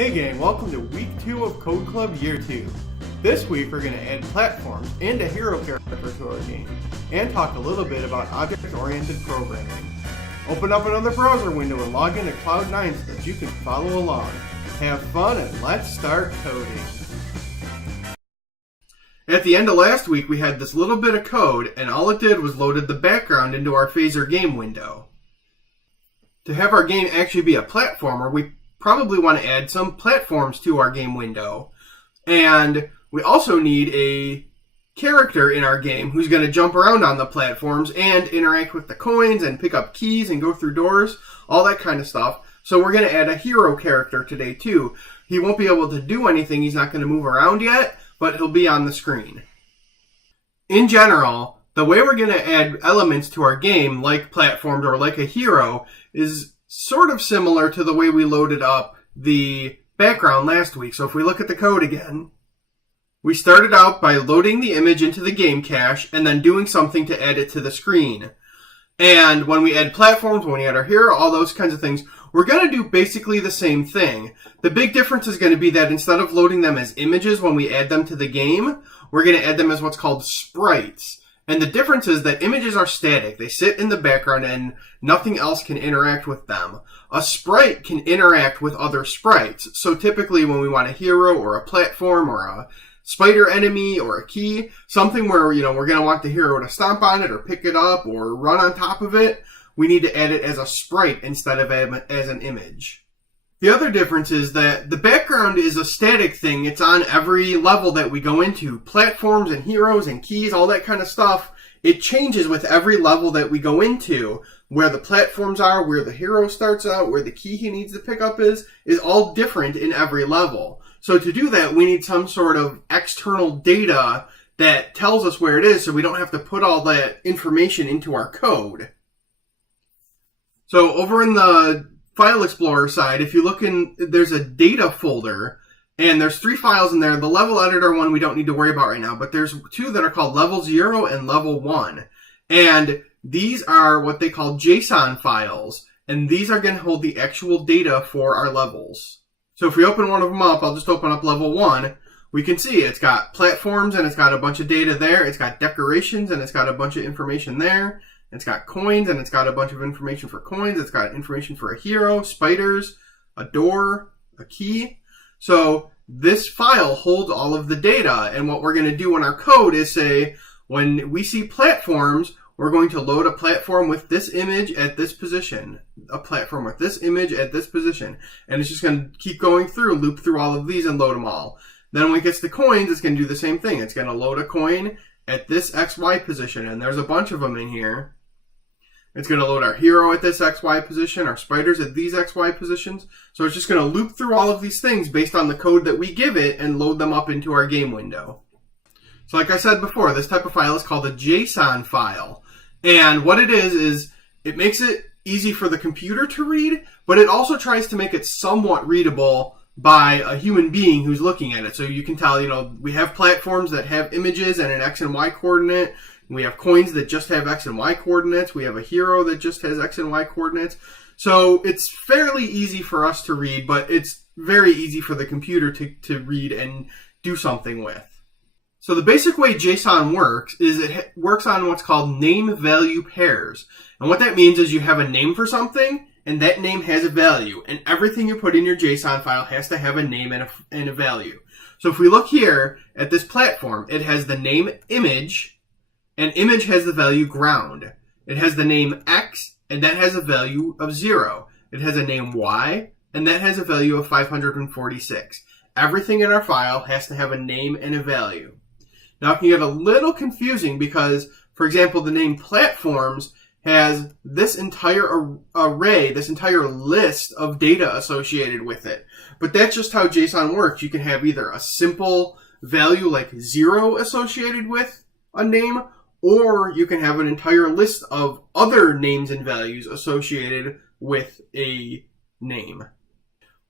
Hey gang, welcome to week 2 of Code Club Year 2. This week we're going to add platforms and a hero character to our game, and talk a little bit about object-oriented programming. Open up another browser window and log into Cloud9 so that you can follow along. Have fun and let's start coding. At the end of last week we had this little bit of code, and all it did was loaded the background into our phaser game window. To have our game actually be a platformer, we probably want to add some platforms to our game window. And we also need a character in our game who's going to jump around on the platforms and interact with the coins and pick up keys and go through doors, all that kind of stuff. So we're going to add a hero character today too. He won't be able to do anything, he's not going to move around yet, but he'll be on the screen. In general, the way we're going to add elements to our game, like platforms or like a hero, is sort of similar to the way we loaded up the background last week. So if we look at the code again, we started out by loading the image into the game cache and then doing something to add it to the screen. And when we add platforms, when we add our hero, all those kinds of things, we're going to do basically the same thing. The big difference is going to be that instead of loading them as images when we add them to the game, we're going to add them as what's called sprites. And the difference is that images are static. They sit in the background and nothing else can interact with them. A sprite can interact with other sprites. So typically when we want a hero or a platform or a spider enemy or a key, something where, we're going to want the hero to stomp on it or pick it up or run on top of it, we need to add it as a sprite instead of as an image. The other difference is that the background is a static thing. It's on every level that we go into. Platforms and heroes and keys, all that kind of stuff. It changes with every level that we go into. Where the platforms are, where the hero starts out, where the key he needs to pick up is all different in every level. So to do that, we need some sort of external data that tells us where it is so we don't have to put all that information into our code. So over in the File Explorer side, if you look in, there's a data folder, and there's 3 files in there. The level editor one we don't need to worry about right now, but there's 2 that are called level 0 and level 1. And these are what they call JSON files, and these are going to hold the actual data for our levels. So if we open one of them up, I'll just open up level 1, we can see it's got platforms and it's got a bunch of data there, it's got decorations and it's got a bunch of information there. It's got coins, and it's got a bunch of information for coins. It's got information for a hero, spiders, a door, a key. So this file holds all of the data, and what we're going to do in our code is say, when we see platforms, we're going to load a platform with this image at this position, a platform with this image at this position, and it's just going to keep going through, loop through all of these and load them all. Then when it gets to coins, it's going to do the same thing. It's going to load a coin at this XY position, and there's a bunch of them in here. It's going to load our hero at this XY position, our spiders at these XY positions. So it's just going to loop through all of these things based on the code that we give it and load them up into our game window. So like I said before, this type of file is called a JSON file. And what it is it makes it easy for the computer to read, but it also tries to make it somewhat readable by a human being who's looking at it. So you can tell, we have platforms that have images and an X and Y coordinate. We have coins that just have X and Y coordinates. We have a hero that just has X and Y coordinates. So it's fairly easy for us to read, but it's very easy for the computer to read and do something with. So the basic way JSON works is it works on what's called name-value pairs. And what that means is you have a name for something, and that name has a value. And everything you put in your JSON file has to have a name and a value. So if we look here at this platform, it has the name image, and image has the value ground. It has the name X, and that has a value of 0. It has a name Y, and that has a value of 546. Everything in our file has to have a name and a value. Now it can get a little confusing because, for example, the name platforms has this entire array, this entire list of data associated with it. But that's just how JSON works. You can have either a simple value like 0 associated with a name, or you can have an entire list of other names and values associated with a name.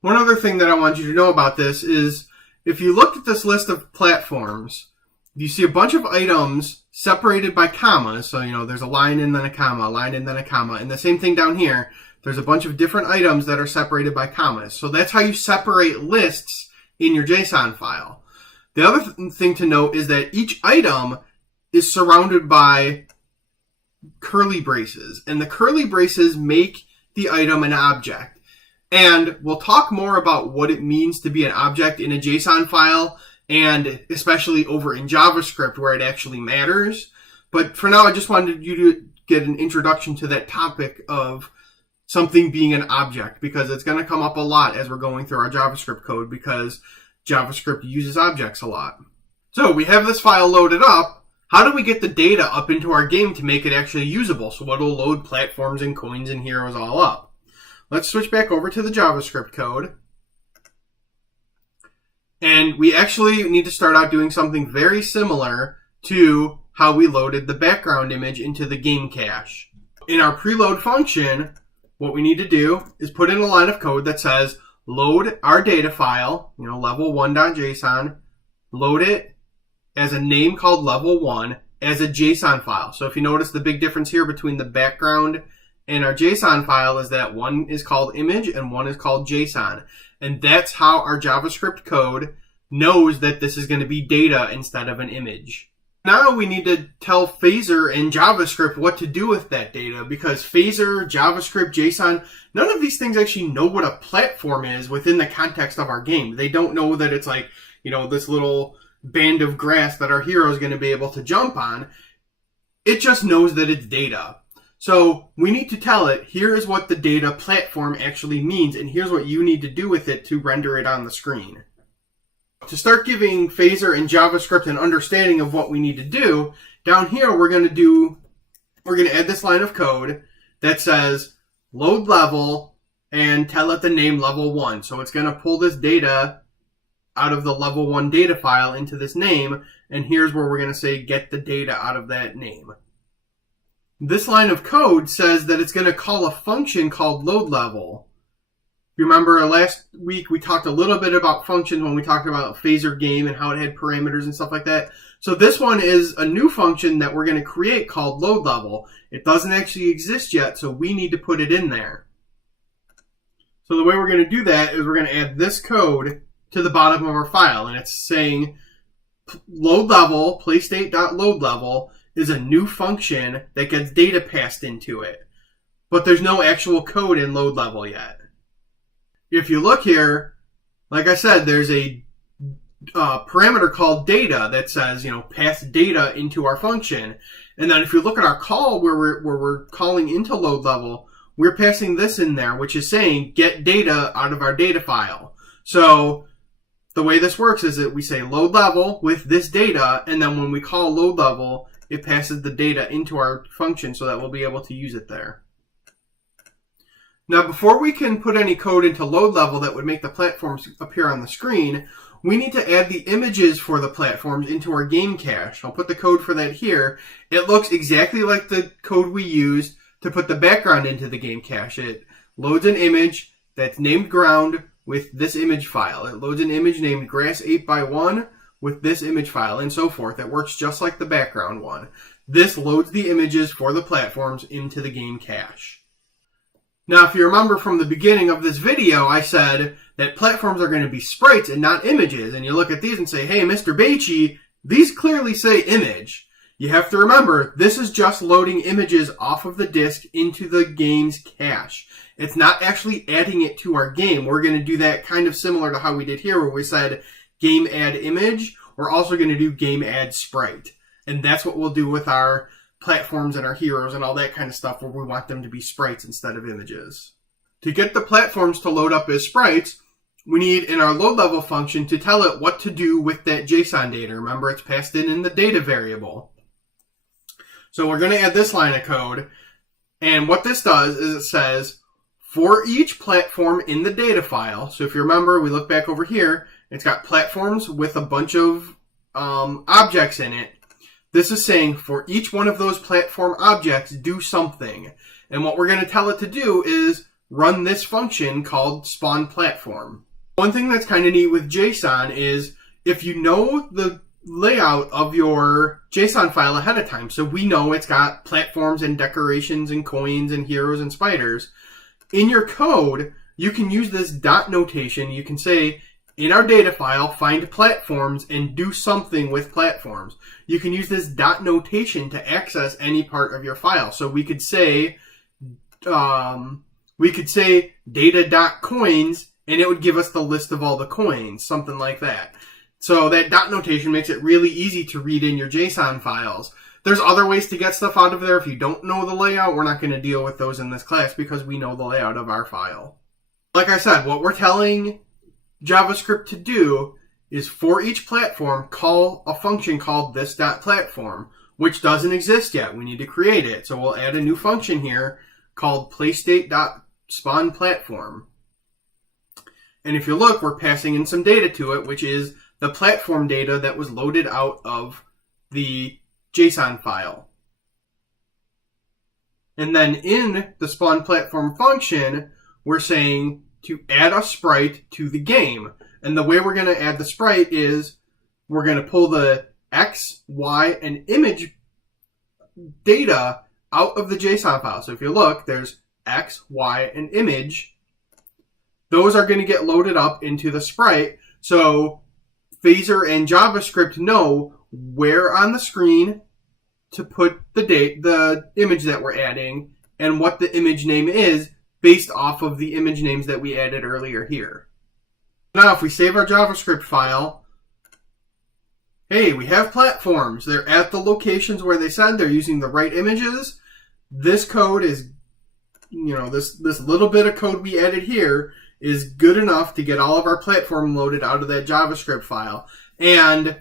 One other thing that I want you to know about this is if you look at this list of platforms, you see a bunch of items separated by commas. So, there's a line and then a comma, a line and then a comma. And the same thing down here. There's a bunch of different items that are separated by commas. So that's how you separate lists in your JSON file. The other thing to note is that each item is surrounded by curly braces, and the curly braces make the item an object. And we'll talk more about what it means to be an object in a JSON file, and especially over in JavaScript where it actually matters. But for now, I just wanted you to get an introduction to that topic of something being an object, because it's going to come up a lot as we're going through our JavaScript code, because JavaScript uses objects a lot. So we have this file loaded up. How do we get the data up into our game to make it actually usable? So it'll load platforms and coins and heroes all up. Let's switch back over to the JavaScript code. And we actually need to start out doing something very similar to how we loaded the background image into the game cache. In our preload function, what we need to do is put in a line of code that says load our data file, level1.json, load it as a name called level1 as a JSON file. So if you notice, the big difference here between the background and our JSON file is that one is called image and one is called JSON. And that's how our JavaScript code knows that this is going to be data instead of an image. Now we need to tell Phaser and JavaScript what to do with that data, because Phaser, JavaScript, JSON, none of these things actually know what a platform is within the context of our game. They don't know that it's like, this little band of grass that our hero is going to be able to jump on. It just knows that it's data. So we need to tell it, here is what the data platform actually means, and here's what you need to do with it to render it on the screen. To start giving Phaser and JavaScript an understanding of what we need to do, down here we're going to add this line of code that says load level and tell it the name level1. So it's going to pull this data out of the level1 data file into this name, and here's where we're going to say get the data out of that name. This line of code says that it's going to call a function called load level. You remember last week we talked a little bit about functions when we talked about Phaser game and how it had parameters and stuff like that. So this one is a new function that we're going to create called load level. It doesn't actually exist yet, so we need to put it in there. So the way we're going to do that is we're going to add this code to the bottom of our file, and it's saying load level, playstate.loadLevel, is a new function that gets data passed into it. But there's no actual code in load level yet. If you look here, like I said, there's a parameter called data that says, pass data into our function. And then if you look at our call where we're calling into load level, we're passing this in there, which is saying get data out of our data file. So the way this works is that we say load level with this data, and then when we call load level, it passes the data into our function so that we'll be able to use it there. Now, before we can put any code into load level that would make the platforms appear on the screen, we need to add the images for the platforms into our game cache. I'll put the code for that here. It looks exactly like the code we used to put the background into the game cache. It loads an image that's named ground with this image file. It loads an image named grass 8x1 with this image file, and so forth. It works just like the background one. This loads the images for the platforms into the game cache. Now, if you remember from the beginning of this video, I said that platforms are going to be sprites and not images. And you look at these and say, hey, Mr. Beachy, these clearly say image. You have to remember, this is just loading images off of the disk into the game's cache. It's not actually adding it to our game. We're going to do that kind of similar to how we did here, where we said game add image. We're also going to do game add sprite. And that's what we'll do with our platforms and our heroes and all that kind of stuff, where we want them to be sprites instead of images. To get the platforms to load up as sprites, we need in our load level function to tell it what to do with that JSON data. Remember, it's passed in the data variable. So we're going to add this line of code. And what this does is it says, for each platform in the data file, so if you remember, we look back over here, it's got platforms with a bunch of objects in it. This is saying for each one of those platform objects, do something. And what we're going to tell it to do is run this function called spawn platform. One thing that's kind of neat with JSON is if you know the layout of your JSON file ahead of time, so we know it's got platforms and decorations and coins and heroes and spiders, in your code, you can use this dot notation. You can say, in our data file, find platforms and do something with platforms. You can use this dot notation to access any part of your file. So we could say data.coins, and it would give us the list of all the coins, something like that. So that dot notation makes it really easy to read in your JSON files. There's other ways to get stuff out of there. If you don't know the layout, we're not going to deal with those in this class because we know the layout of our file. Like I said, what we're telling JavaScript to do is for each platform, call a function called this.platform, which doesn't exist yet. We need to create it. So we'll add a new function here called playstate.spawnPlatform. And if you look, we're passing in some data to it, which is the platform data that was loaded out of the JSON file. And then in the spawnPlatform function, we're saying to add a sprite to the game. And the way we're going to add the sprite is we're going to pull the X, Y, and image data out of the JSON file. So if you look, there's X, Y, and image. Those are going to get loaded up into the sprite. So Phaser and JavaScript know where on the screen to put the image that we're adding and what the image name is based off of the image names that we added earlier here. Now, if we save our JavaScript file, hey, we have platforms. They're at the locations where they said they're using the right images. This code is, this little bit of code we added here is good enough to get all of our platform loaded out of that JavaScript file. And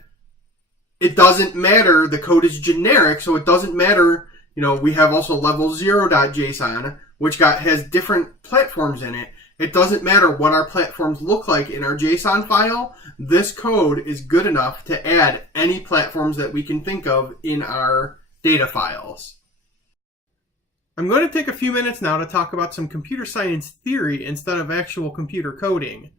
it doesn't matter, the code is generic, so it doesn't matter, we have also level0.json, which has different platforms in it. It doesn't matter what our platforms look like in our JSON file. This code is good enough to add any platforms that we can think of in our data files. I'm going to take a few minutes now to talk about some computer science theory instead of actual computer coding.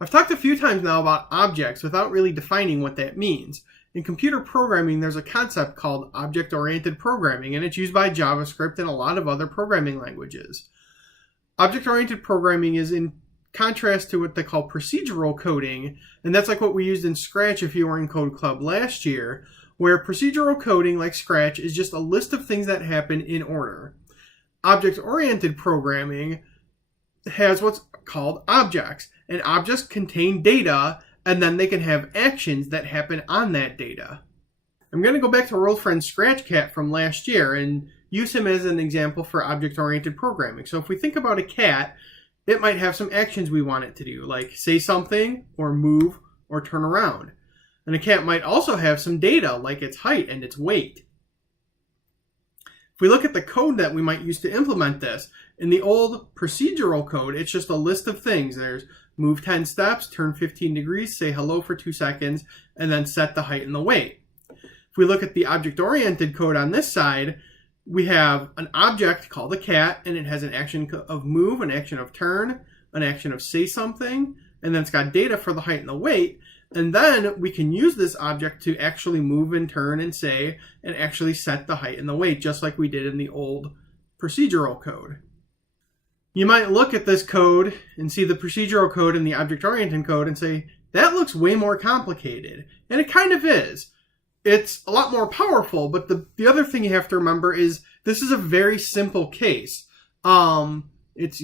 I've talked a few times now about objects without really defining what that means. In computer programming, there's a concept called ObjectOriented Programming, and it's used by JavaScript and a lot of other programming languages. Object-oriented programming is in contrast to what they call procedural coding, and that's like what we used in Scratch if you were in Code Club last year, where procedural coding, like Scratch, is just a list of things that happen in order. Object-oriented programming has what's called objects, and objects contain data, and then they can have actions that happen on that data. I'm going to go back to our old friend Scratchcat from last year and use him as an example for object-oriented programming. So if we think about a cat, it might have some actions we want it to do, like say something, or move, or turn around. And a cat might also have some data, like its height and its weight. If we look at the code that we might use to implement this, in the old procedural code, it's just a list of things. There's move 10 steps, turn 15 degrees, say hello for 2 seconds, and then set the height and the weight. If we look at the object-oriented code on this side, we have an object called a cat, and it has an action of move, an action of turn, an action of say something, and then it's got data for the height and the weight. And then we can use this object to actually move and turn and say, and actually set the height and the weight, just like we did in the old procedural code. You might look at this code and see the procedural code and the object-oriented code and say, that looks way more complicated. And it kind of is. It's a lot more powerful, but the other thing you have to remember is this is a very simple case. It's,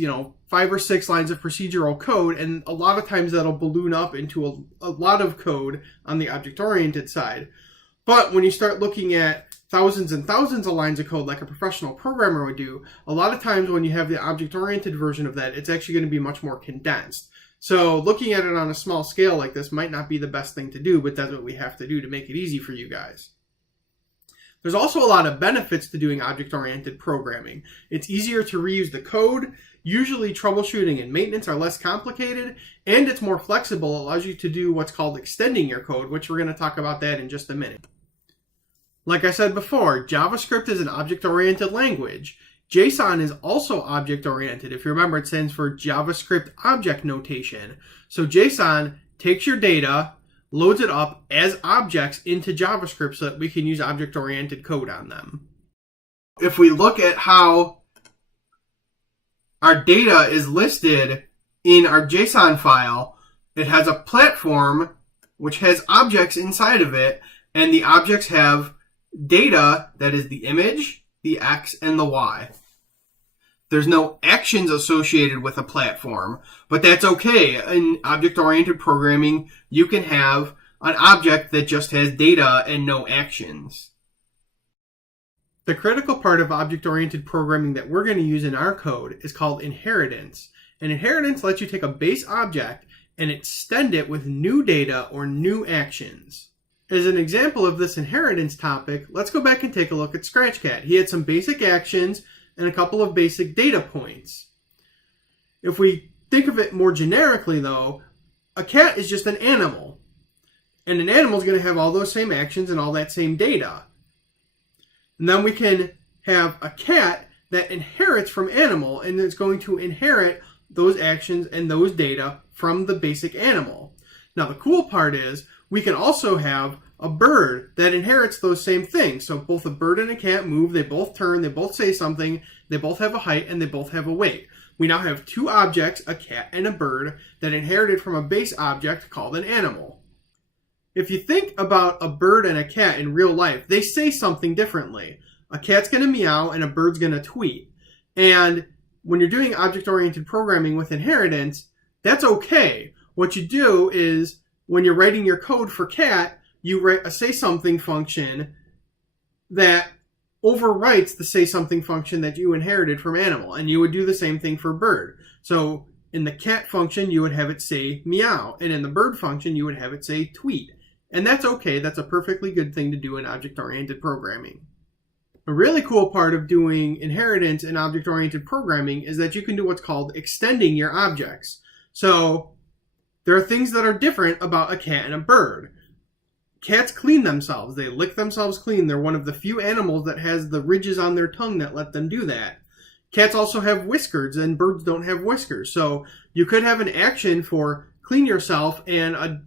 5 or 6 lines of procedural code, and a lot of times that'll balloon up into a lot of code on the object-oriented side. But when you start looking at thousands and thousands of lines of code like a professional programmer would do, a lot of times when you have the object-oriented version of that, it's actually going to be much more condensed. So looking at it on a small scale like this might not be the best thing to do, but that's what we have to do to make it easy for you guys. There's also a lot of benefits to doing object-oriented programming. It's easier to reuse the code, usually troubleshooting and maintenance are less complicated, and it's more flexible. It allows you to do what's called extending your code, which we're going to talk about that in just a minute. Like I said before, JavaScript is an object-oriented language. JSON is also object-oriented. If you remember, it stands for JavaScript Object Notation. So JSON takes your data, loads it up as objects into JavaScript so that we can use object-oriented code on them. If we look at how our data is listed in our JSON file. It has a platform which has objects inside of it, and the objects have data that is the image, the X, and the Y. There's no actions associated with a platform, but that's okay. In object-oriented programming, you can have an object that just has data and no actions. The critical part of object-oriented programming that we're going to use in our code is called inheritance. And inheritance lets you take a base object and extend it with new data or new actions. As an example of this inheritance topic, let's go back and take a look at Scratchcat. He had some basic actions and a couple of basic data points. If we think of it more generically though, a cat is just an animal. And an animal is going to have all those same actions and all that same data. And then we can have a cat that inherits from animal and is going to inherit those actions and those data from the basic animal. Now the cool part is we can also have a bird that inherits those same things. So both a bird and a cat move, they both turn, they both say something, they both have a height, and they both have a weight. We now have two objects, a cat and a bird, that inherited from a base object called an animal. If you think about a bird and a cat in real life, they say something differently. A cat's going to meow and a bird's going to tweet. And when you're doing object-oriented programming with inheritance, that's okay. What you do is when you're writing your code for cat, you write a say something function that overwrites the say something function that you inherited from animal. And you would do the same thing for bird. So in the cat function, you would have it say meow. And in the bird function, you would have it say tweet. And that's okay. That's a perfectly good thing to do in object-oriented programming. A really cool part of doing inheritance in object-oriented programming is that you can do what's called extending your objects. So there are things that are different about a cat and a bird. Cats clean themselves. They lick themselves clean. They're one of the few animals that has the ridges on their tongue that let them do that. Cats also have whiskers, and birds don't have whiskers. So you could have an action for clean yourself and a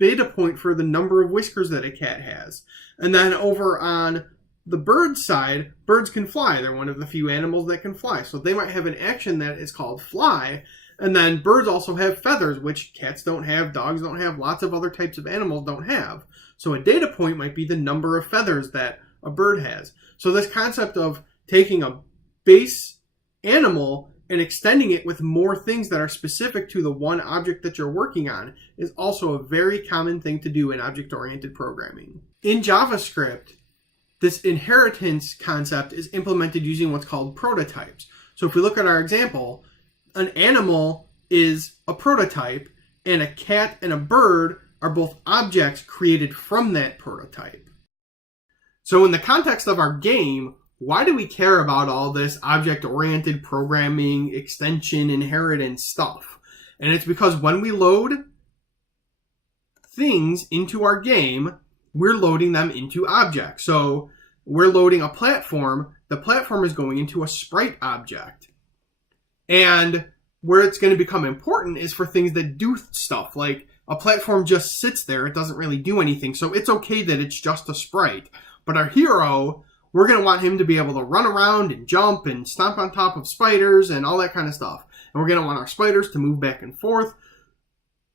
data point for the number of whiskers that a cat has. And then over on the bird side, birds can fly. They're one of the few animals that can fly. So they might have an action that is called fly. And then birds also have feathers, which cats don't have, dogs don't have, lots of other types of animals don't have. So a data point might be the number of feathers that a bird has. So this concept of taking a base animal and extending it with more things that are specific to the one object that you're working on is also a very common thing to do in object-oriented programming. In JavaScript, this inheritance concept is implemented using what's called prototypes. So if we look at our example, an animal is a prototype, and a cat and a bird are both objects created from that prototype. So in the context of our game, why do we care about all this object-oriented programming, extension, inheritance stuff? And it's because when we load things into our game, we're loading them into objects. So we're loading a platform. The platform is going into a sprite object. And where it's going to become important is for things that do stuff. Like a platform just sits there. It doesn't really do anything. So it's okay that it's just a sprite. But our hero, we're going to want him to be able to run around and jump and stomp on top of spiders and all that kind of stuff. And we're going to want our spiders to move back and forth.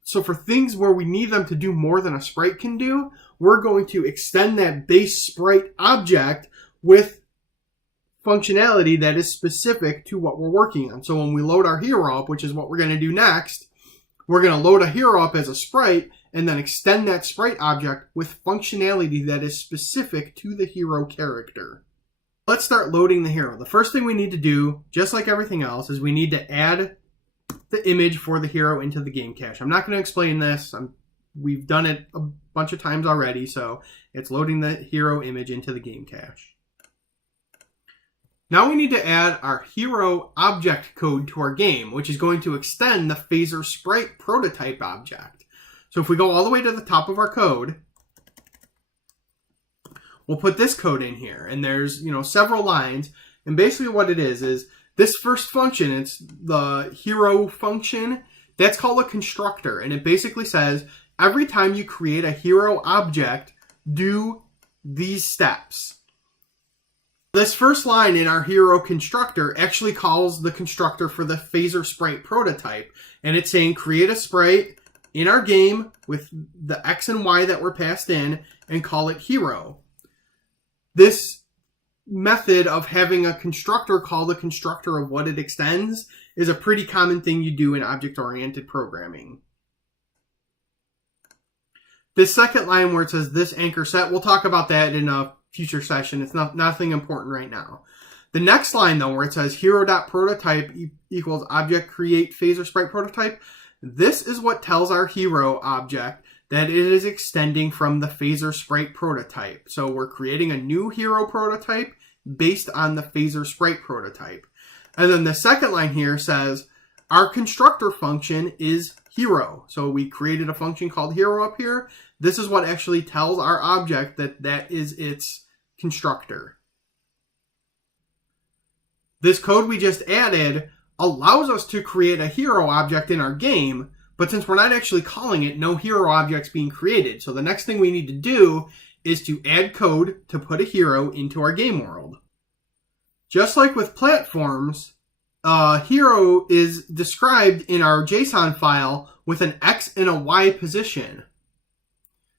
So for things where we need them to do more than a sprite can do, we're going to extend that base sprite object with functionality that is specific to what we're working on. So when we load our hero up, which is what we're going to do next, we're going to load a hero up as a sprite and then extend that sprite object with functionality that is specific to the hero character. Let's start loading the hero. The first thing we need to do, just like everything else, is we need to add the image for the hero into the game cache. I'm not going to explain this. We've done it a bunch of times already, so it's loading the hero image into the game cache. Now we need to add our hero object code to our game, which is going to extend the phaser sprite prototype object. So if we go all the way to the top of our code, we'll put this code in here. And there's, several lines. And basically what it is this first function, it's the hero function, that's called a constructor. And it basically says, every time you create a hero object, do these steps. This first line in our hero constructor actually calls the constructor for the phaser sprite prototype. And it's saying create a sprite in our game with the X and Y that were passed in and call it hero. This method of having a constructor call the constructor of what it extends is a pretty common thing you do in object-oriented programming. This second line where it says this anchor set, we'll talk about that in a future session. It's nothing important right now. The next line though, where it says hero.prototype equals object create phaser sprite prototype, this is what tells our hero object that it is extending from the phaser sprite prototype. So we're creating a new hero prototype based on the phaser sprite prototype. And then the second line here says our constructor function is hero. So we created a function called hero up here. This is what actually tells our object that that is its constructor. This code we just added allows us to create a hero object in our game, but since we're not actually calling it, no hero object's being created. So the next thing we need to do is to add code to put a hero into our game world. Just like with platforms, hero is described in our JSON file with an X and a Y position.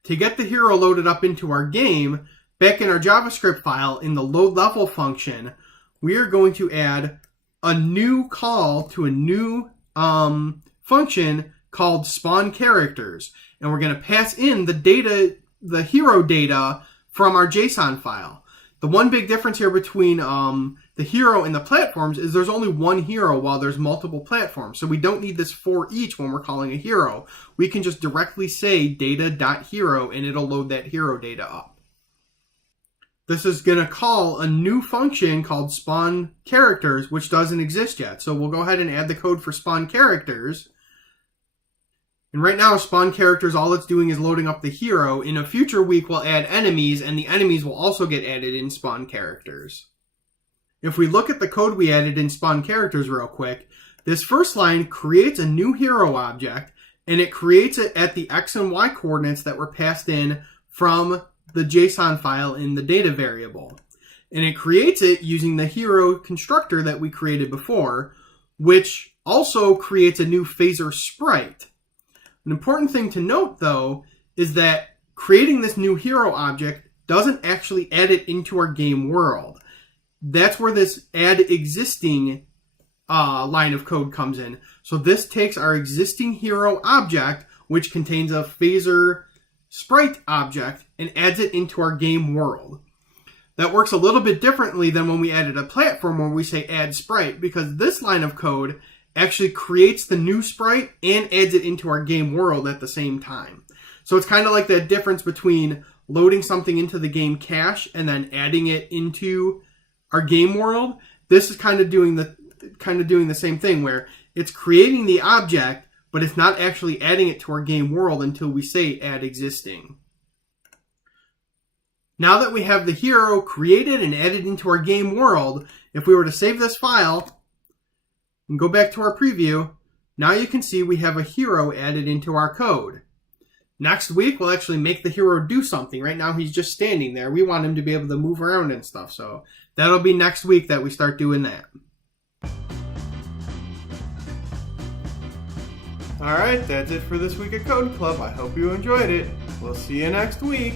To get the hero loaded up into our game, back in our JavaScript file in the load level function, we are going to add a new call to a new function called spawn characters. And we're going to pass in the data, the hero data from our JSON file. The one big difference here between the hero and the platforms is there's only one hero while there's multiple platforms. So we don't need this for each when we're calling a hero. We can just directly say data.hero and it'll load that hero data up. This is going to call a new function called spawn characters, which doesn't exist yet. So we'll go ahead and add the code for spawn characters. And right now, spawn characters, all it's doing is loading up the hero. In a future week, we'll add enemies, and the enemies will also get added in spawn characters. If we look at the code we added in spawn characters real quick, this first line creates a new hero object, and it creates it at the X and Y coordinates that were passed in from the JSON file in the data variable. And it creates it using the hero constructor that we created before, which also creates a new phaser sprite. An important thing to note, though, is that creating this new hero object doesn't actually add it into our game world. That's where this add existing line of code comes in. So this takes our existing hero object, which contains a phaser sprite object, and adds it into our game world. That works a little bit differently than when we added a platform where we say add sprite, because this line of code actually creates the new sprite and adds it into our game world at the same time. So it's kind of like that difference between loading something into the game cache and then adding it into our game world. This is kind of doing the same thing, where it's creating the object, but it's not actually adding it to our game world until we say add existing. Now that we have the hero created and added into our game world, if we were to save this file and go back to our preview, now you can see we have a hero added into our code. Next week, we'll actually make the hero do something. Right now, he's just standing there. We want him to be able to move around and stuff. So that'll be next week that we start doing that. Alright, that's it for this week at Code Club. I hope you enjoyed it. We'll see you next week.